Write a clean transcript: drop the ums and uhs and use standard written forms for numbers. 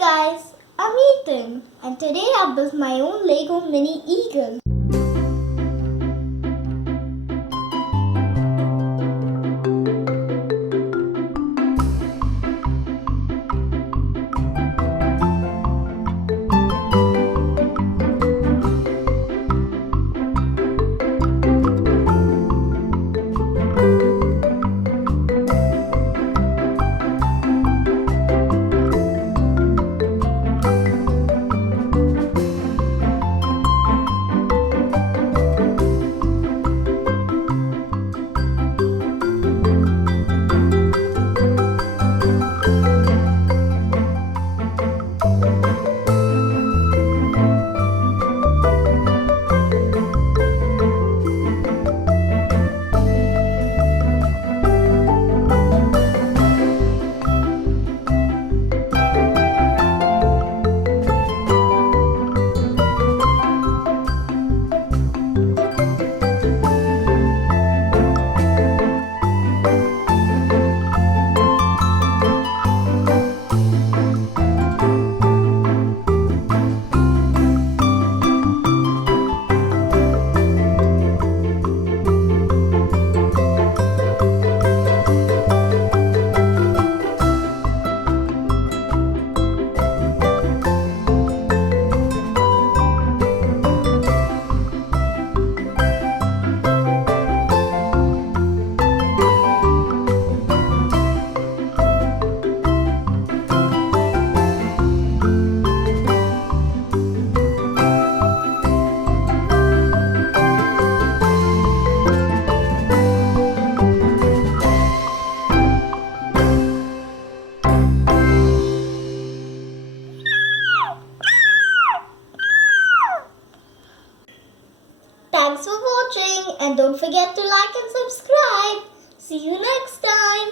guys, I'm Ethan and today I built my own Lego mini eagle. Thanks for watching and don't forget to like and subscribe. See you next time.